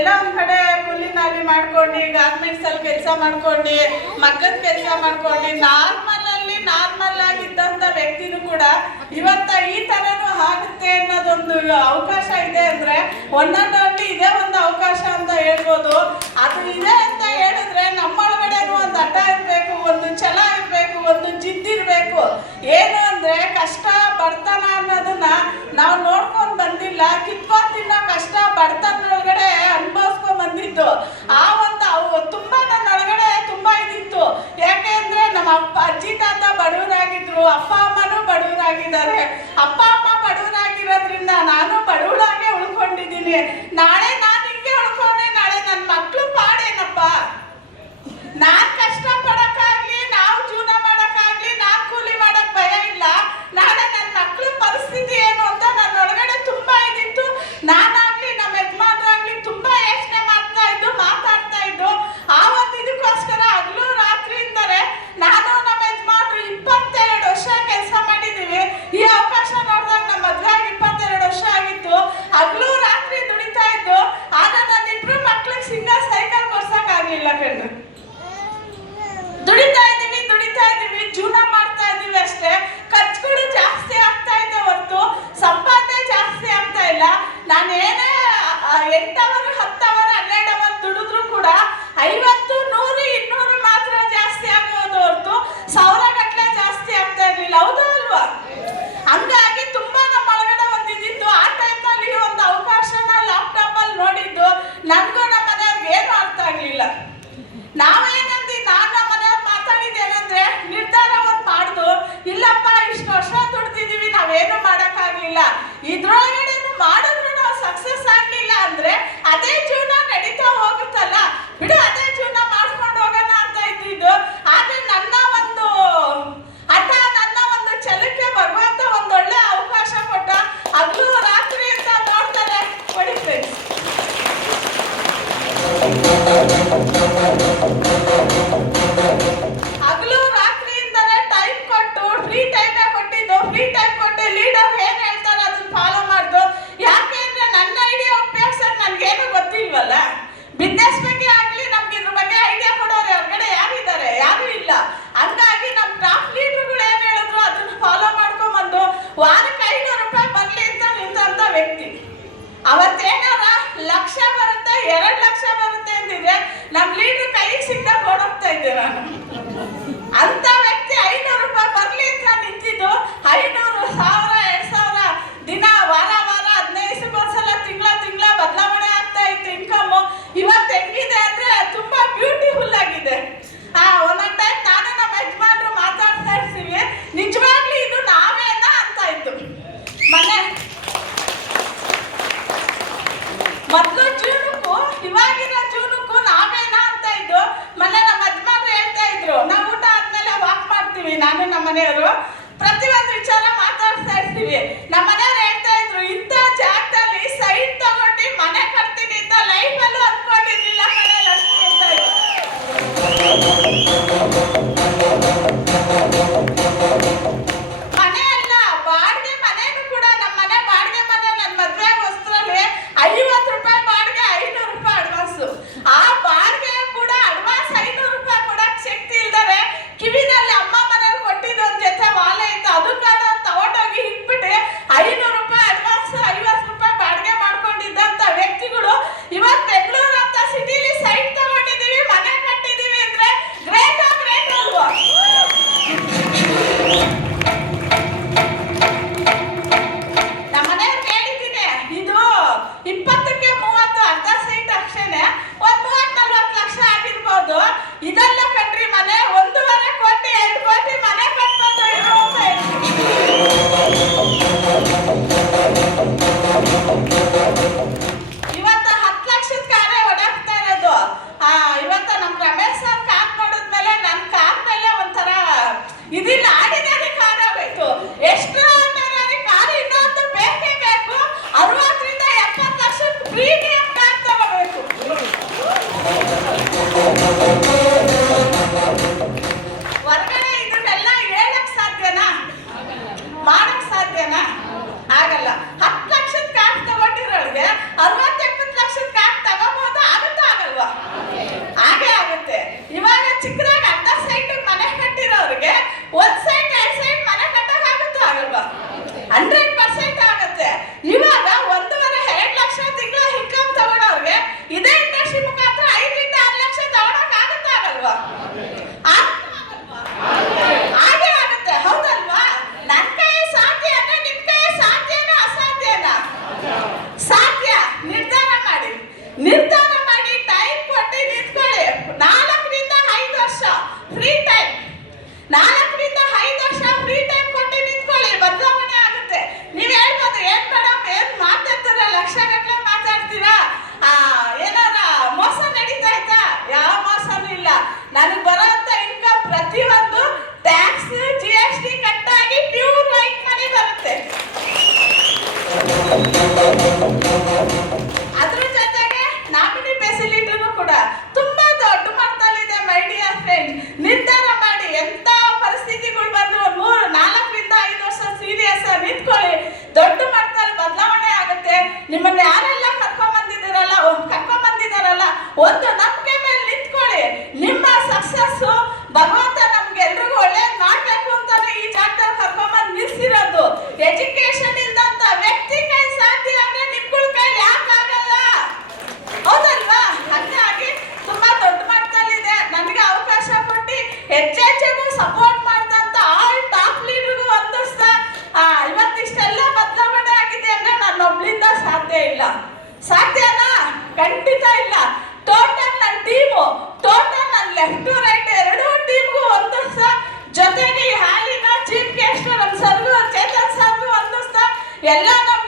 ಎಲ್ಲ ಒಂದ್ ಕಡೆ ಕೂಲಿನಾಲಿ ಮಾಡ್ಕೊಂಡು ಗಾರ್ಮೆಂಟ್ಸ್ ಅಲ್ಲಿ ಕೆಲಸ ಮಾಡ್ಕೊಂಡು ಮಕ್ಕದ ಕೆಲಸ ಮಾಡ್ಕೊಂಡು ನಾರ್ಮಲ್ ಆಗಿದ್ದಂತ ವ್ಯಕ್ತಿನೂ ಕೂಡ ಇವತ್ತ ಈ ತರನು ಆಗುತ್ತೆ ಅನ್ನೋದೊಂದು ಅವಕಾಶ ಇದೆ ಅಂದ್ರೆ ಒಂದೊಂದು ಇದೇ ಒಂದು ಅವಕಾಶ ಅಂತ ಹೇಳ್ಬೋದು. ಅದು ಇದೆ ಅಂತ ಹೇಳಿದ್ರೆ ನಮ್ಮೊಳಗಡೆನು ಒಂದು ಹಠ ಇರ್ಬೇಕು, ಒಂದು ಛಲ ಇರ್ಬೇಕು, ಒಂದು ಜಿದ್ದಿರ್ಬೇಕು. ಏನು ಅಂದ್ರೆ ಕಷ್ಟ ಬಡತನ ಅನ್ನೋದನ್ನ ನಾವು ನೋಡ್ಕೊಂಡ್ ಬಂದಿಲ್ಲ, ಕಿತ್ಕೊಂಡ್ ತಿನ್ನೋ ಕಷ್ಟ ಬಡತನೊಳಗಡೆ ಅನುಭವಿಸ್ಕೊಂಡ್ ಬಂದಿತ್ತು. ಆ ಒಂದು ತುಂಬಾ ನನ್ನ ಒಳಗಡೆ ತುಂಬಾ ಇದಿತ್ತು. ಯಾಕೆ ಅಂದ್ರೆ ನಮ್ಮ ಅಜ್ಜಿ ತಾತ ಬಡವರಾಗಿದ್ರು, ಅಪ್ಪ ಅಮ್ಮನೂ ಬಡವರಾಗಿದ್ದಾರೆ. ಅಪ್ಪ ಅಮ್ಮ ಬಡವರಾಗಿರೋದ್ರಿಂದ ನಾನು ಬಡವರಾಗೆ ಉಳ್ಕೊಂಡಿದ್ದೀನಿ. ನಾಳೆ ನಾನು ಹಿಂಗೆ ಉಳ್ಕೊಂಡೆ, ನಾಳೆ ನನ್ನ ಮಕ್ಳು ಪಾಡೇನಪ್ಪ. ನಾನ್ ಕಷ್ಟ ಪಡಕ್ಕಾಗ್ಲಿ, ನಾವು ಜೀವನ ಮಾಡಕ್ಕಾಗ್ಲಿ, ನಾನ್ ಕೂಲಿ ಮಾಡಕ್ ಭಯ ಇಲ್ಲ. ನಾಳೆ ನನ್ನ ಮಕ್ಳು ಪರಿಸ್ಥಿತಿ ಏನು ಅಂತ ನನ್ನ ಒಳಗಡೆ ತುಂಬಾ ಇದಿತ್ತು. ನಾನಾಗ್ಲಿ ನಮ್ಮ ಯಜಮಾನ್ರಾಗ್ಲಿ ತುಂಬಾ ಯೋಚನೆ ಮಾತಾಡ್ತಾ ಇದ್ದು. ಆ ಒಂದು ಇದಕ್ಕೋಸ್ಕರ ಹಗಲು ರಾತ್ರಿ ಅಂತಾರೆ. ನಾನು ನಮ್ಮ ಯಜಮಾನ್ರು 22 ವರ್ಷ ಕೆಲಸ ಮಾಡಿದೀವಿ. ಈ ಅವಕಾಶ ನೋಡಿದಾಗ ನಮ್ಮ ಮದ್ವೆ 22 ವರ್ಷ ಆಗಿತ್ತು. ಹಗಲು ರಾತ್ರಿ ದುಡಿತಾ ಇದ್ದು. ಆಗ ನನ್ನ ಇಬ್ರು ಮಕ್ಳಿಗೆ ಸಿಂಗಲ್ ಸೈಕಲ್ ಕೊಡ್ಸಕ್ ಆಗ್ಲಿಲ್ಲ ಕಣ್ಣು. ದುಡಿತಾ ಇದೀವಿ, ಜೀವನ ಮಾಡ್ತಾ ಇದೀವಿ ಅಷ್ಟೇ. ಖರ್ಚುಗಳು ಜಾಸ್ತಿ ಆಗ್ತಾ ಇದೆ ಹೊರತು ಸಂಪಾದನೆ ಜಾಸ್ತಿ ಆಗ್ತಾ ಇಲ್ಲ. ನಾನು ಏನೇ 8 ಅವರ್ 10 ಅವರ್ 12 ಅವರ್ ದುಡಿದ್ರು ಕೂಡ 50, 100, 200 ಮಾತ್ರ ಜಾಸ್ತಿ ಆಗೋದು ಹೊರತು 1000 ಗಟ್ಟಲೆ ಜಾಸ್ತಿ ಆಗ್ತಾ ಇರ್ಲಿಲ್ಲ. ಹೌದಾ ಅಲ್ವಾ? ಹಂಗಾಗಿ ತುಂಬಾ ನಮ್ಮ ಒಳಗಡೆ ಒಂದು ಇದಿತ್ತು. ಆ ಟೈಮ್ನಲ್ಲಿ ಒಂದು ಅವಕಾಶನ ಲ್ಯಾಪ್ಟಾಪ್ ಅಲ್ಲಿ ನೋಡಿದ್ದು ನನ್ಗೂ ನಮ್ಮ ಮನೆಯವ್ರಿಗೆ ಏನು ಅರ್ಥ ಆಗ್ಲಿಲ್ಲ. ನಾವೇನಂದಿ ನಾನು ನಮ್ಮ ಮನೆಯವ್ರು ಮಾತಾಡಿದ್ದೇನೆಂದ್ರೆ ನಿರ್ಧಾರ ಒಂದು ಮಾಡ್ದು, ಇಲ್ಲಪ್ಪ ಇಷ್ಟು ವರ್ಷ ದುಡ್ದಿದೀವಿ, ನಾವೇನು ಮಾಡಕ್ಕಾಗ್ಲಿಲ್ಲ. ಇದ್ರೊಳಗಡೆನು ಮಾಡಿದ್ರು ನಾವು ಸಕ್ಸಸ್ ಆಗ್ಲಿಲ್ಲ ಅಂದ್ರೆ ಅದೇ ಜೀವನ ನಡೀತಾ ಹೋಗುತ್ತಲ್ಲ, ಬಿಡು ಅದೇ ಜೀವನ ಮಾಡ್ಕೊಂಡು ಹೋಗೋಣ ಅಂತ ಇದ್ದಿದ್ದು. ಆದ್ರೆ ನನ್ನ ಒಂದು ಹಠ, ನನ್ನ ಒಂದು ಛಲಕ್ಕೆ ಭಗವಂತ ಒಂದೊಳ್ಳೆ ಅವಕಾಶ ಕೊಟ್ಟ. ಹಗಲು ರಾತ್ರಿ ಅಂತ ನೋಡ್ತಾರೆ ಕೊಡಿ ಫ್ರೆಂಡ್ಸ್. ಹಗಲು ರಾತ್ರಿ ಅಂತಾನೆ ಟೈಮ್ ಕೊಟ್ಟು, ಫ್ರೀ ಟೈಮ್ ಕೊಟ್ಟು ಲೀಡರ್ ಏನ್ ಹೇಳ್ತಾರೆ ಅದನ್ನ ಫಾಲೋ ಮಾಡ್ದು. ಯಾಕೆ ಅಂದ್ರೆ ನನ್ನ ಐಡಿಯಾ ಉಪಯೋಗಿಸಕ್ ನನ್ಗೇನು ಗೊತ್ತಿಲ್ವಲ್ಲ. ಬಿಸ್ನೆಸ್ ಬಗ್ಗೆ ಆಗ್ಲಿ ನಮ್ಗೆ ಇದ್ರ ಬಗ್ಗೆ ಐಡಿಯಾ ಕೊಡೋರು ಹೊರಗಡೆ ಯಾರಿದ್ದಾರೆ? ಯಾರು ಇಲ್ಲ. ಹಂಗಾಗಿ ನಮ್ ಟಾಪ್ ಲೀಡರ್ಗಳು ಏನ್ ಹೇಳಿದ್ರು ಅದನ್ನ ಫಾಲೋ ಮಾಡ್ಕೊಂಡ್ಬಂದು ವಾರಕ್ಕೆ 500 ರೂಪಾಯಿ ಬರ್ಲಿ ಅಂತ ನಿಂತ ವ್ಯಕ್ತಿ. ಅವತ್ತೇನಾರ 1 ಲಕ್ಷ ಬರುತ್ತೆ, 2 ಲಕ್ಷ ಬರುತ್ತೆ ಅಂದಿದ್ರೆ ನಮ್ ಲೀಡರ್ ಕೈಗೆ ಸಿಕ್ಕಾಗ ಓಡೋಗ್ತಾ ಇದ್ದೆ ನಾನು. ಅಂತ ವ್ಯಕ್ತಿ 500 ರೂಪಾಯಿ ಬರ್ಲಿ ಅಂತ ನಿಂತಿದ್ದು 500, 1000, 2000 ದಿನ, ವಾರ 15 ಒಂದ್ಸಲ, ತಿಂಗಳ ಬದಲಾವಣೆ ಆಗ್ತಾ ಇತ್ತು ಇನ್ಕಮ್. ಇವತ್ತು ಹೆಂಗಿದೆ ಅಂದ್ರೆ ತುಂಬಾ ಬ್ಯೂಟಿಫುಲ್ ಆಗಿದೆ. ಒಂದೊಂದು ಟೈಮ್ ನಾನು ನಮ್ಮ ಯಜಮಾನ್ರು ಮಾತಾಡ್ತಾ ಇರ್ತೀವಿ, ನಿಜವಾಗ್ಲೂ ಇದು ನಾವೇನಾ ಅಂತ ಇತ್ತು. ಮೊದಲು ಜೀವನಕ್ಕೂ ಇವಾಗಿರೋ ಜೀವನಕ್ಕೂ ನಾವೇನಾ ಅಂತ ಇದ್ದು. ಮೊನ್ನೆ ನಮ್ಮ ಯಜಮಾನ್ರು ಹೇಳ್ತಾ ಇದ್ರು, ನಾವು ಊಟ ಆದ್ಮೇಲೆ ವಾಕ್ ಮಾಡ್ತೀವಿ, ನಾನು ನಮ್ಮ ಮನೆಯವರು ಪ್ರತಿಯೊಂದು ವಿಚಾರ ಮಾತಾಡ್ತಾ ಇರ್ತೀವಿ. ನಮ್ಮ ಮನೆಯವ್ರು ಹೇಳ್ತಾ ಇದ್ರು, ಇಂಥ ಜಾಗದಲ್ಲಿ ಸೈಟ್ ತಗೊಂಡು ಮನೆ ಕಟ್ತೀನಿ ಅಂತ ಲೈಫಲ್ಲೂ ಅನ್ಕೊಂಡಿರ್ಲಿಲ್ಲ ಮನೆ ಲಕ್ಷ್ಮಿ ಅಂತ ಇದ್ರು. ಮನೆ ಅಲ್ಲ, ಬಾಡಿಗೆ ಮನೆನೂ ಕೂಡ. ನಮ್ಮ ಮನೆ ಬಾಡಿಗೆ ಮನೆ, ನನ್ನ ಮದ್ವೆ ವಸ್ತ್ರಲ್ಲಿ 50 ರೂಪಾಯಿ ಬಾಡಿಗೆ, 500 ರೂಪಾಯಿ ಅಡ್ವಾನ್ಸ್. ಆ ಬಾಡಿಗೆ ಕೂಡ ಅಡ್ವಾನ್ಸ್ 500 ರೂಪಾಯಿ ಕೊಡಕ್ ಶಕ್ತಿ ಇಲ್ದರೆ ಕಿವಿನಲ್ಲಿ ಅಮ್ಮ ಮನೇಲಿ ಕೊಟ್ಟಿದ್ದು ಒಂದ್ ಜೊತೆ ವಾಲೆ ಇತ್ತು, ಅದು ಕಾರಣ ತಗೊಂಡೋಗಿ ಇಟ್ಬಿಟ್ಟು 500 ಖಂಡಿತ ಇಲ್ಲ. ಟೋಟಲ್ ನನ್ನ ಟೀಮು, ಟೋಟಲ್ ನನ್ನ ಲೆಫ್ಟ್ ಟು ರೈಟ್ ಎರಡೂ ಟೀಮ್ಗೂ ಒಂದಿಸ್ತಾ, ಜೊತೆಗೆ ಈ ಹಾಲಿನ ಚೀಫ್ ಗೆಸ್ಟ್ ನಮ್ಮ ಸರ್ಗೂ ಚೇತನ್ ಸರ್ಗೂ ಒಂದಿಸ್ತಾ ಎಲ್ಲ ನಮ್ಮ